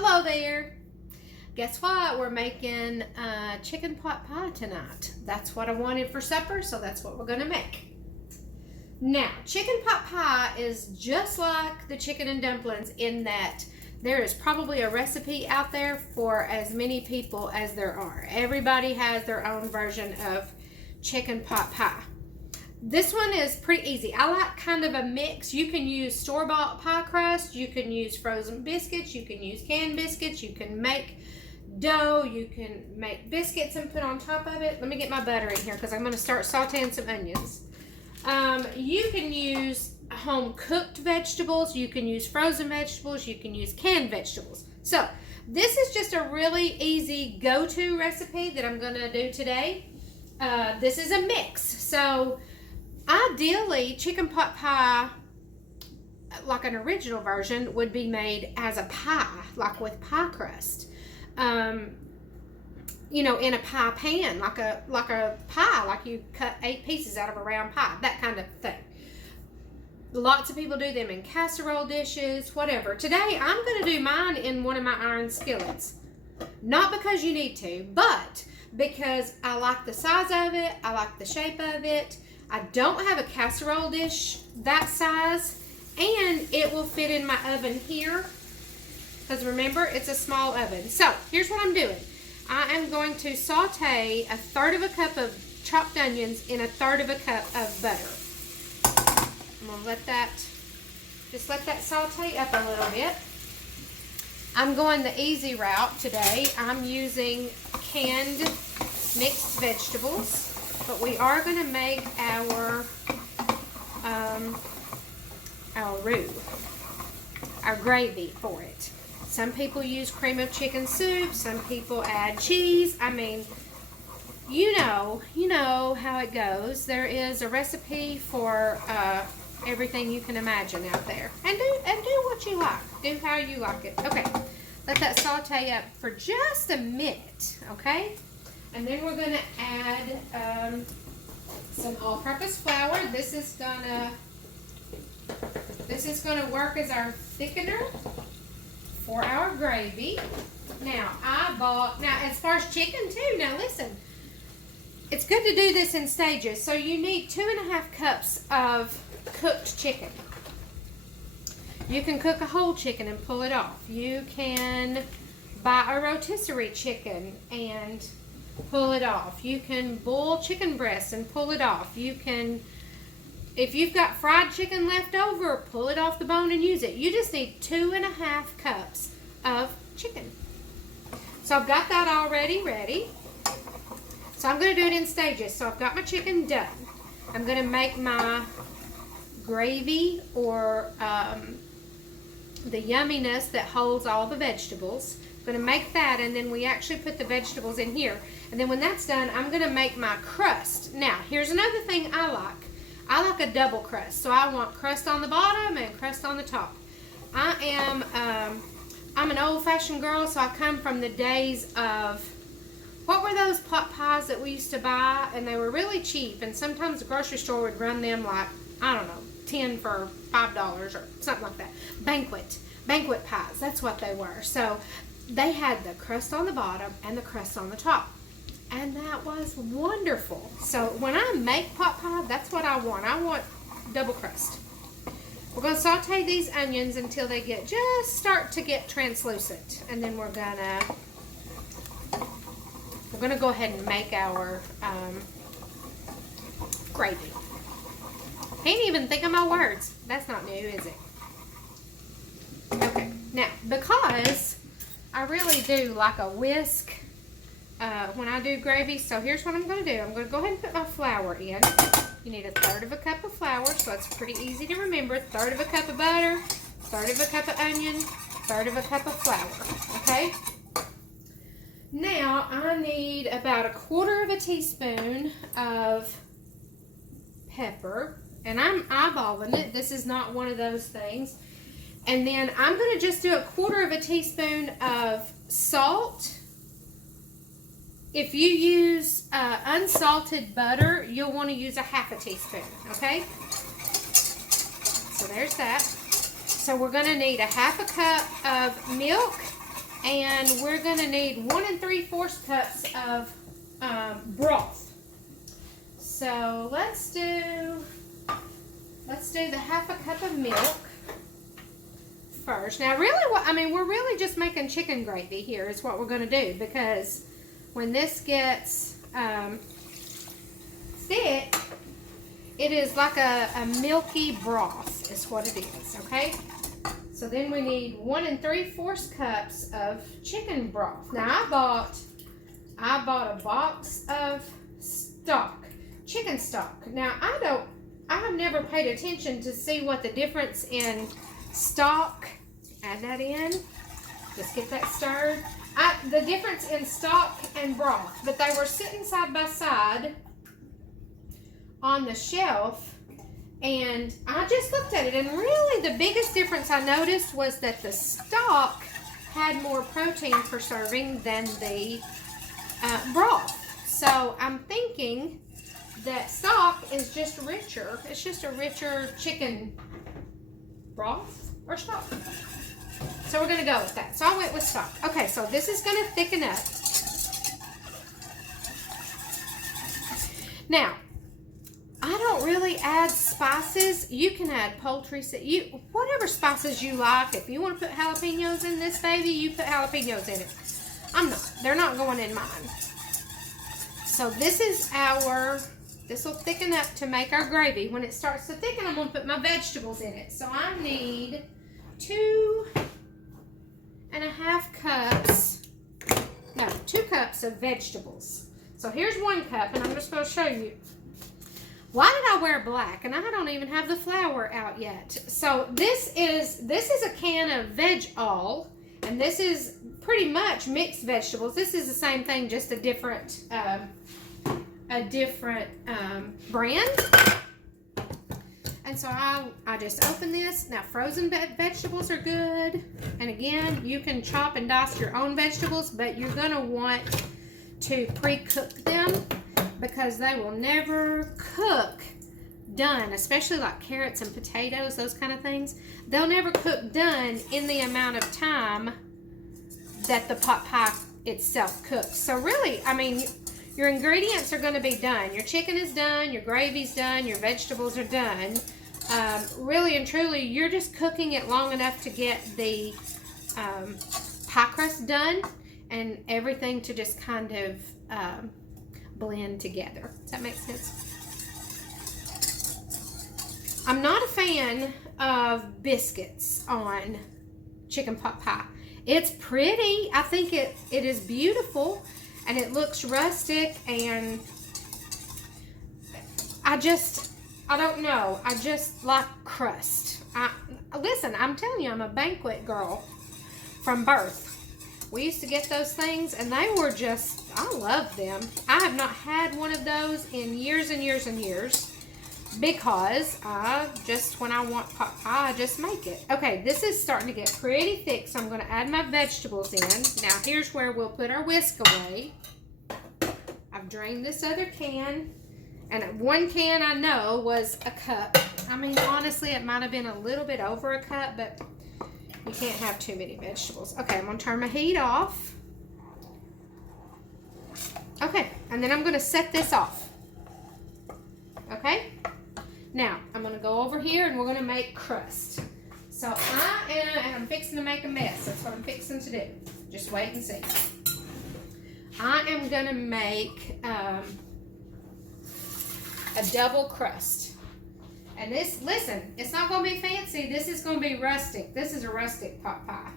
Hello there. Guess what? We're making chicken pot pie tonight. That's what I wanted for supper, so that's what we're going to make. Now, chicken pot pie is just like the chicken and dumplings in that there is probably a recipe out there for as many people as there are. Everybody has their own version of chicken pot pie. This one is pretty easy. I like kind of a mix. You can use store-bought pie crust. You can use frozen biscuits. You can use canned biscuits. You can make dough. You can make biscuits and put on top of it. Let me get my butter in here because I'm going to start sauteing some onions. You can use home-cooked vegetables. You can use frozen vegetables. You can use canned vegetables. So this is just a really easy go-to recipe that I'm going to do today. This is a mix. So ideally, chicken pot pie, like an original version, would be made as a pie, like with pie crust. You know, in a pie pan, like a pie, like you cut 8 pieces out of a round pie, that kind of thing. Lots of people do them in casserole dishes, whatever. Today, I'm going to do mine in one of my iron skillets. Not because you need to, but because I like the size of it, I like the shape of it. I don't have a casserole dish that size, and it will fit in my oven here, because remember, it's a small oven. So, here's what I'm doing. I am going to saute 1/3 cup of chopped onions in 1/3 cup of butter. I'm going to let that saute up a little bit. I'm going the easy route today. I'm using canned mixed vegetables. But we are going to make our roux, our gravy for it. Some people use cream of chicken soup. Some people add cheese. I mean, you know how it goes. There is a recipe for everything you can imagine out there. And do what you like. Do how you like it. Okay, let that saute up for just a minute. Okay. And then we're going to add some all-purpose flour. This is gonna work as our thickener for our gravy. Now as far as chicken too. Now listen, it's good to do this in stages. So you need 2.5 cups of cooked chicken. You can cook a whole chicken and pull it off. You can buy a rotisserie chicken and pull it off. You can boil chicken breasts and pull it off. You can, if you've got fried chicken left over, pull it off the bone and use it. You just need 2.5 cups of chicken. So I've got that already ready. So I'm going to do it in stages. So I've got my chicken done. I'm going to make my gravy, or the yumminess that holds all the vegetables. I'm going to make that, and then we actually put the vegetables in here. And then when that's done, I'm going to make my crust. Now, here's another thing I like. I like a double crust. So I want crust on the bottom and crust on the top. I'm an old-fashioned girl, so I come from the days of, what were those pot pies that we used to buy? And they were really cheap, and sometimes the grocery store would run them like, I don't know, 10 for $5 or something like that. Banquet pies, that's what they were. So they had the crust on the bottom and the crust on the top. And that was wonderful. So when I make pot pie, that's what I want. I want double crust. We're going to saute these onions until they start to get translucent. And then we're going to go ahead and make our gravy. Can't even think of my words. That's not new, is it? Okay. Now, because I really do like a whisk when I do gravy. So here's what I'm going to do. I'm going to go ahead and put my flour in. You need 1/3 cup of flour, so it's pretty easy to remember. 1/3 cup of butter, 1/3 cup of onion, 1/3 cup of flour. Okay? Now I need about 1/4 teaspoon of pepper, and I'm eyeballing it. This is not one of those things. And then I'm going to just do 1/4 teaspoon of salt. If you use unsalted butter, you'll want to use 1/2 teaspoon, okay? So there's that. So we're going to need 1/2 cup of milk And we're gonna need 1 3/4 cups of broth. So let's do the 1/2 cup of milk first. Now really we're really just making chicken gravy here is what we're gonna do, because when this gets thick, it is like a milky broth is what it is, okay? So then we need 1 3/4 cups of chicken broth. Now I bought a box of stock, chicken stock. Now I have never paid attention to see what the difference in stock, add that in, just get that stirred. The difference in stock and broth, but they were sitting side by side on the shelf, and I just looked at it, and really the biggest difference I noticed was that the stock had more protein per serving than the broth. So I'm thinking that stock is just richer. It's just a richer chicken broth or stock. So we're going to go with that. So I went with stock. Okay, so this is going to thicken up. Now, I don't really add spices. You can add poultry, whatever spices you like. If you want to put jalapenos in this baby, you put jalapenos in it. I'm not. They're not going in mine. So this will thicken up to make our gravy. When it starts to thicken, I'm going to put my vegetables in it. So I need 2 cups of vegetables. So here's 1 cup, and I'm just going to show you. Why did I wear black? And I don't even have the flour out yet. So this is a can of Big Ole, and this is pretty much mixed vegetables. This is the same thing, just a different brand. And so I just open this. Now frozen vegetables are good. And again, you can chop and dice your own vegetables, but you're gonna want to pre-cook them because they will never cook done, especially like carrots and potatoes, those kind of things. They'll never cook done in the amount of time that the pot pie itself cooks. So really, I mean, your ingredients are going to be done. Your chicken is done, your gravy's done, your vegetables are done. Really and truly, you're just cooking it long enough to get the pie crust done and everything to just kind of blend together. Does that make sense? I'm not a fan of biscuits on chicken pot pie. It's pretty. I think it is beautiful and it looks rustic, and I don't know. I just like crust. Listen, I'm telling you, I'm a banquet girl from birth. We used to get those things, and they were just, I love them. I have not had one of those in years and years and years, because when I want pot pie, I just make it. Okay, this is starting to get pretty thick, so I'm going to add my vegetables in. Now, here's where we'll put our whisk away. I've drained this other can, and 1 can I know was a cup. I mean, honestly, it might have been a little bit over a cup, but you can't have too many vegetables. Okay, I'm going to turn my heat off. Okay, and then I'm going to set this off. Okay? Now, I'm going to go over here and we're going to make crust. So I'm fixing to make a mess. That's what I'm fixing to do. Just wait and see. I am going to make a double crust. And this, listen, it's not going to be fancy. This is going to be rustic. This is a rustic pot pie.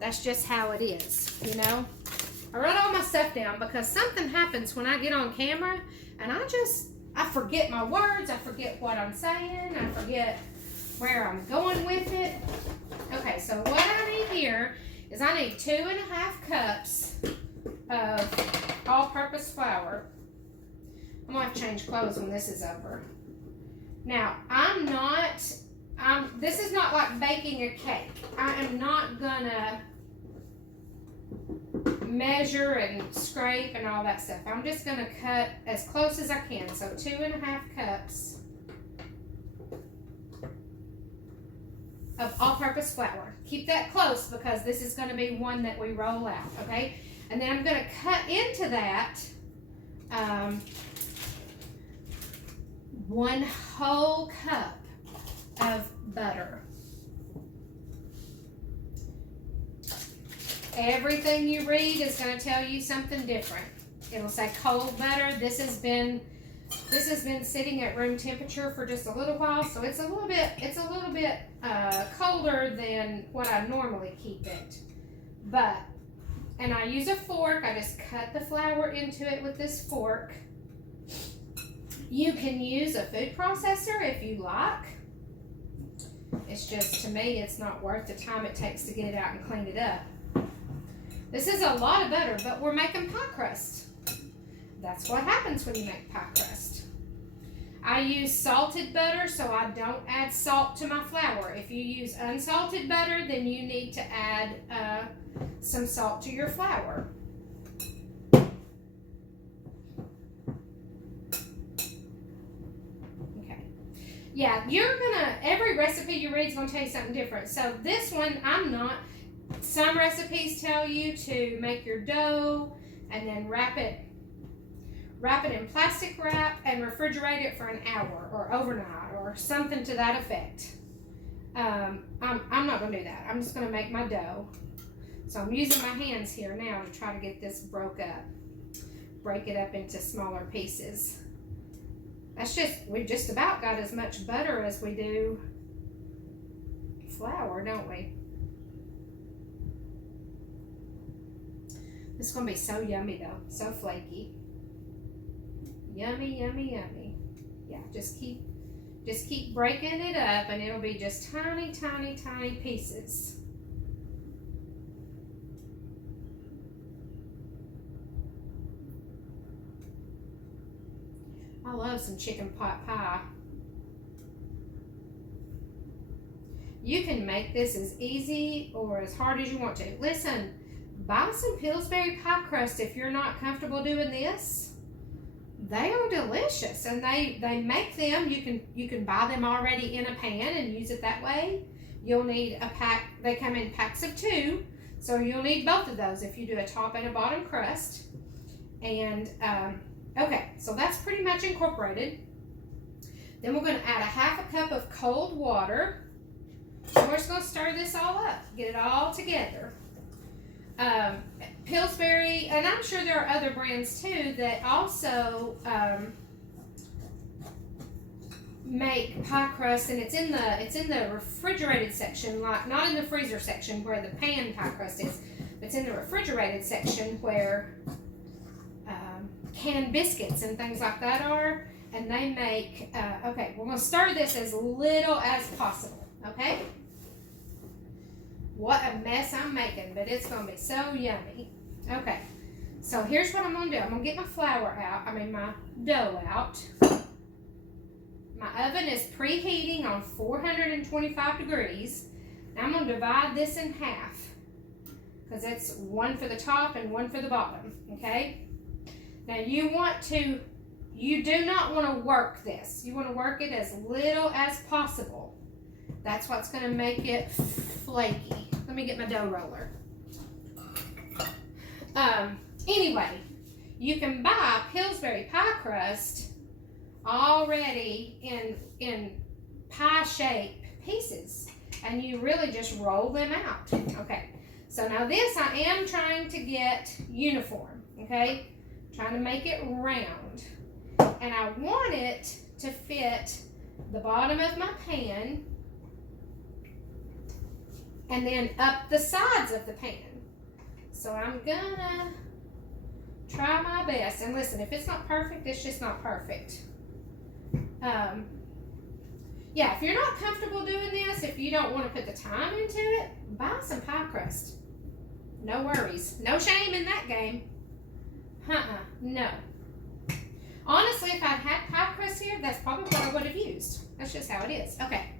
That's just how it is, you know. I wrote all my stuff down because something happens when I get on camera and I forget my words. I forget what I'm saying. I forget where I'm going with it. Okay, so what I need here is I need 2.5 cups of all-purpose flour. I'm going to have to change clothes when this is over. Now, this is not like baking a cake. I am not gonna measure and scrape and all that stuff. I'm just gonna cut as close as I can. So 2.5 cups of all-purpose flour. Keep that close because this is going to be one that we roll out, okay? And then I'm going to cut into that 1 whole cup of butter. Everything you read is going to tell you something different. It'll say cold butter. This has been sitting at room temperature for just a little while, so it's a little bit colder than what I normally keep it. And I use a fork. I just cut the flour into it with this fork. You can use a food processor if you like. It's just, to me, it's not worth the time it takes to get it out and clean it up. This is a lot of butter, but we're making pie crust. That's what happens when you make pie crust. I use salted butter, so I don't add salt to my flour. If you use unsalted butter, then you need to add some salt to your flour. Okay. Yeah, every recipe you read is gonna tell you something different. So this one, some recipes tell you to make your dough and then wrap it in plastic wrap and refrigerate it for an hour or overnight or something to that effect. I'm not going to do that. I'm just going to make my dough. So I'm using my hands here now to try to get this break it up into smaller pieces. We've just about got as much butter as we do flour, don't we? This is going to be so yummy though, so flaky. Yummy, yummy, yummy. Yeah, just keep breaking it up and it'll be just tiny, tiny, tiny pieces. I love some chicken pot pie. You can make this as easy or as hard as you want to. Listen, buy some Pillsbury pie crust if you're not comfortable doing this. They are delicious, and they make them. You can buy them already in a pan and use it that way. You'll need a pack. They come in packs of 2, so you'll need both of those if you do a top and a bottom crust. And okay, so that's pretty much incorporated. Then we're going to add a half a cup of cold water. And we're just going to stir this all up, get it all together. Pillsbury, and I'm sure there are other brands too that also make pie crust, and it's in the refrigerated section, like not in the freezer section where the pan pie crust is. It's in the refrigerated section where canned biscuits and things like that are, and they make. Okay, we're gonna stir this as little as possible. Okay. What a mess I'm making, but it's going to be so yummy. Okay, so here's what I'm going to do. I'm going to get my my dough out. My oven is preheating on 425 degrees. Now I'm going to divide this in half because it's 1 for the top and 1 for the bottom, okay? Now you do not want to work this. You want to work it as little as possible. That's what's going to make it flaky. Let me get my dough roller. Anyway, you can buy Pillsbury pie crust already in pie shape pieces, and you really just roll them out. Okay, so now this I am trying to get uniform, okay? Trying to make it round, and I want it to fit the bottom of my pan and then up the sides of the pan. So I'm gonna try my best. And listen, if it's not perfect, it's just not perfect. Yeah, if you're not comfortable doing this, if you don't want to put the time into it, buy some pie crust. No worries. No shame in that game. No. Honestly, if I'd had pie crust here, that's probably what I would have used. That's just how it is. Okay,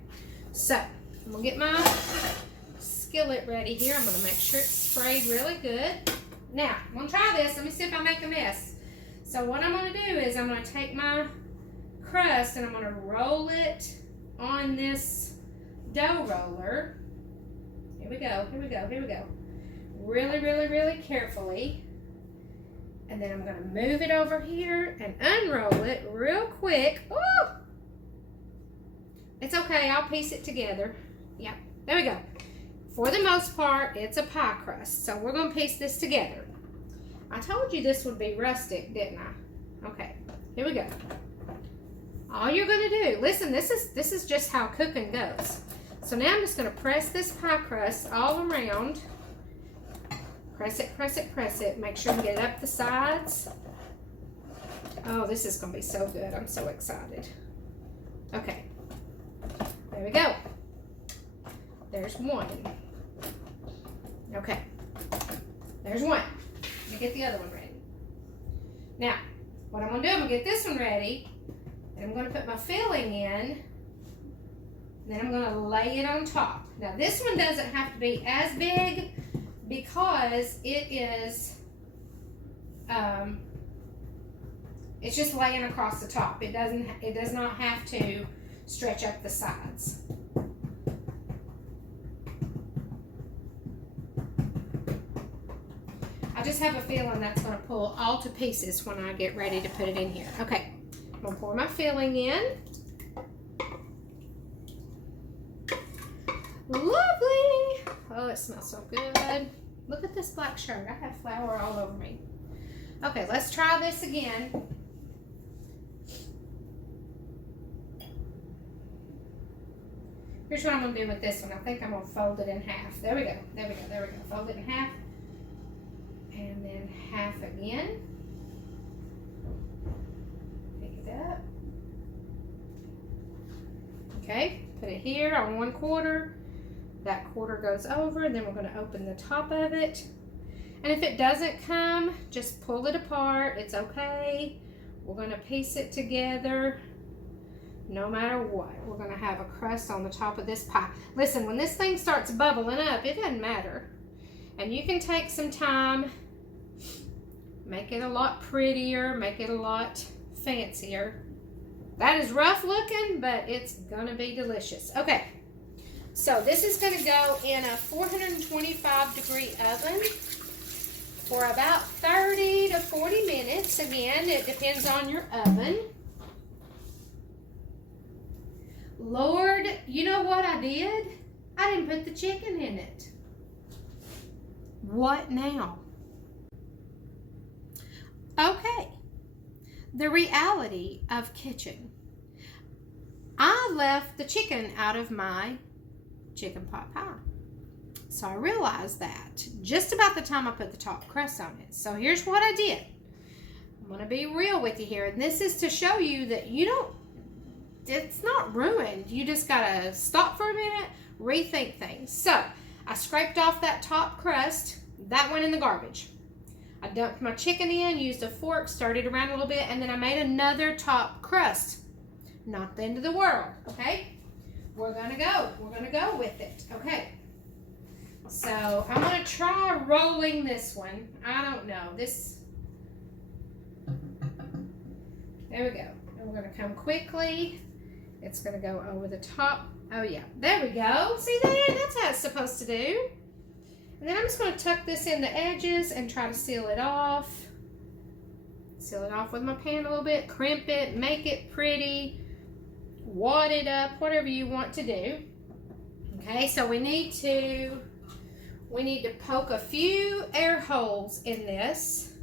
so I'm gonna get my skillet ready here. I'm gonna make sure it's sprayed really good. Now, I'm gonna try this. Let me see if I make a mess. So what I'm gonna do is I'm gonna take my crust and I'm gonna roll it on this dough roller. Here we go, here we go, here we go. Really, really, really carefully. And then I'm going to move it over here and unroll it real quick. Ooh! It's okay, I'll piece it together. Yeah, there we go. For the most part, it's a pie crust. So we're going to piece this together. I told you this would be rustic, didn't I? Okay, here we go. All you're going to do, listen, this is just how cooking goes. So now I'm just going to press this pie crust all around. Press it, press it, press it. Make sure you get it up the sides. Oh, this is going to be so good. I'm so excited. Okay. There we go. There's one. Okay. There's one. Let me get the other one ready. Now, what I'm going to do, I'm going to get this one ready. And I'm going to put my filling in. Then I'm going to lay it on top. Now, this one doesn't have to be as big because it is, it's just laying across the top. It does not have to stretch up the sides. I just have a feeling that's going to pull all to pieces when I get ready to put it in here. Okay, I'm going to pour my filling in. Lovely! Oh, it smells so good. Look at this black shirt. I have flour all over me. Okay, let's try this again. Here's what I'm going to do with this one. I think I'm going to fold it in half. There we go. There we go. There we go. Fold it in half. And then half again. Pick it up. Okay, put it here on 1/4. That quarter goes over, and then we're going to open the top of it. And if it doesn't come, just pull it apart. It's okay. We're going to piece it together no matter what. We're going to have a crust on the top of this pie. Listen, when this thing starts bubbling up, it doesn't matter. And you can take some time, make it a lot prettier, make it a lot fancier. That is rough looking, but it's going to be delicious. Okay. So this is going to go in a 425-degree oven for about 30 to 40 minutes. Again, it depends on your oven. Lord, you know what I did? I didn't put the chicken in it. What now? Okay. The reality of kitchen. I left the chicken out of my chicken pot pie. So I realized that just about the time I put the top crust on it. So here's what I did. I'm going to be real with you here. And this is to show you that it's not ruined. You just got to stop for a minute, rethink things. So I scraped off that top crust. That went in the garbage. I dumped my chicken in, used a fork, stirred it around a little bit, and then I made another top crust. Not the end of the world, okay? We're gonna go with it, okay? So I'm gonna try rolling this one. I don't know, there we go. And we're gonna come quickly. It's gonna go over the top. Oh yeah, there we go. See there, that's how it's supposed to do. And then I'm just gonna tuck this in the edges and try to seal it off. Seal it off with my pan a little bit, crimp it, make it pretty. Wad it up, whatever you want to do. Okay, so we need to poke a few air holes in this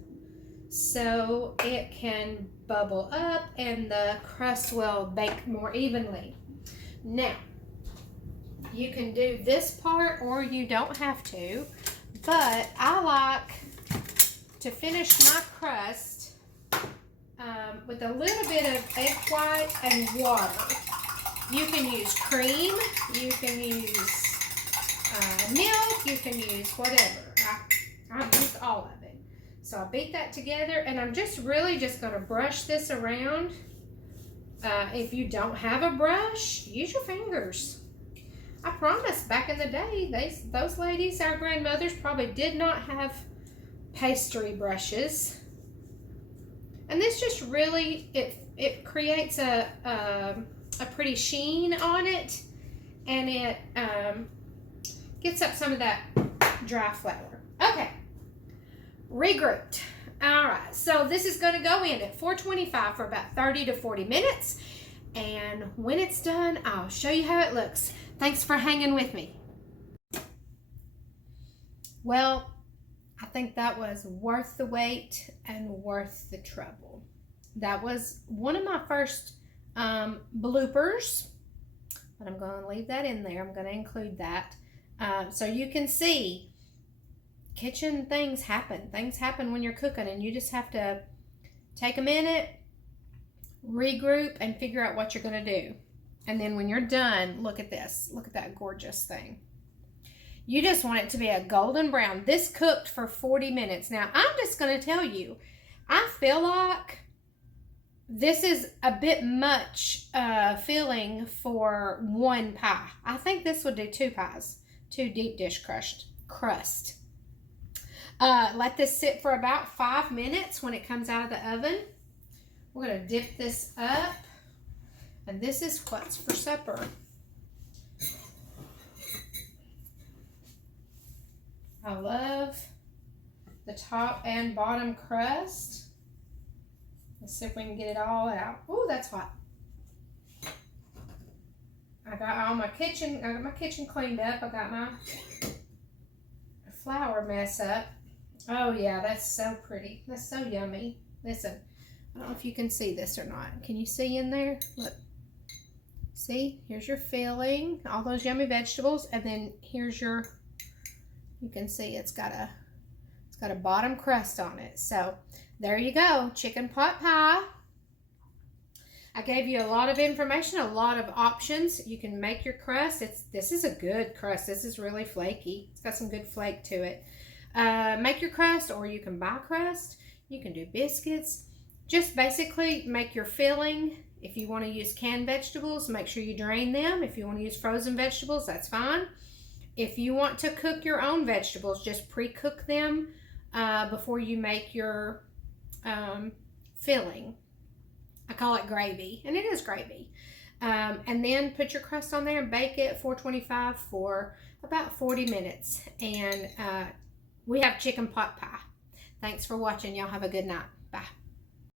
so it can bubble up and the crust will bake more evenly. Now, you can do this part or you don't have to, but I like to finish my crust with a little bit of egg white and water. You can use cream, you can use milk, you can use whatever. I used all of it. So I beat that together and I'm just really just going to brush this around. If you don't have a brush, use your fingers. I promise back in the day, those ladies, our grandmothers, probably did not have pastry brushes. And this just really, it creates a pretty sheen on it. and it gets up some of that dry flour. Okay, regrouped. All right, so this is going to go in at 425 for about 30 to 40 minutes. And when it's done, I'll show you how it looks. Thanks for hanging with me. Well, I think that was worth the wait and worth the trouble. That was one of my first bloopers, but I'm going to leave that in there. I'm going to include that so you can see kitchen things happen. Things happen when you're cooking, and you just have to take a minute, regroup, and figure out what you're going to do. And then when you're done, look at this. Look at that gorgeous thing. You just want it to be a golden brown. This cooked for 40 minutes. Now, I'm just going to tell you, I feel like this is a bit much filling for one pie. I think this would do 2 pies, 2 deep dish crust. Let this sit for about 5 minutes when it comes out of the oven. We're going to dip this up, and this is what's for supper. I love the top and bottom crust. Let's see if we can get it all out. Oh, that's hot. I got my kitchen cleaned up. I got my flour mess up. Oh yeah, that's so pretty. That's so yummy. Listen, I don't know if you can see this or not. Can you see in there? Look. See, here's your filling, all those yummy vegetables, and then here's your, you can see it's got a bottom crust on it. So there you go, chicken pot pie. I gave you a lot of information, a lot of options. You can make your crust. This is a good crust. This is really flaky. It's got some good flake to it. Make your crust, or you can buy crust. You can do biscuits. Just basically make your filling. If you want to use canned vegetables, make sure you drain them. If you want to use frozen vegetables, that's fine. If you want to cook your own vegetables, just pre-cook them before you make your filling. I call it gravy, and it is gravy. And then put your crust on there and bake it at 425 for about 40 minutes. And we have chicken pot pie. Thanks for watching. Y'all have a good night. Bye.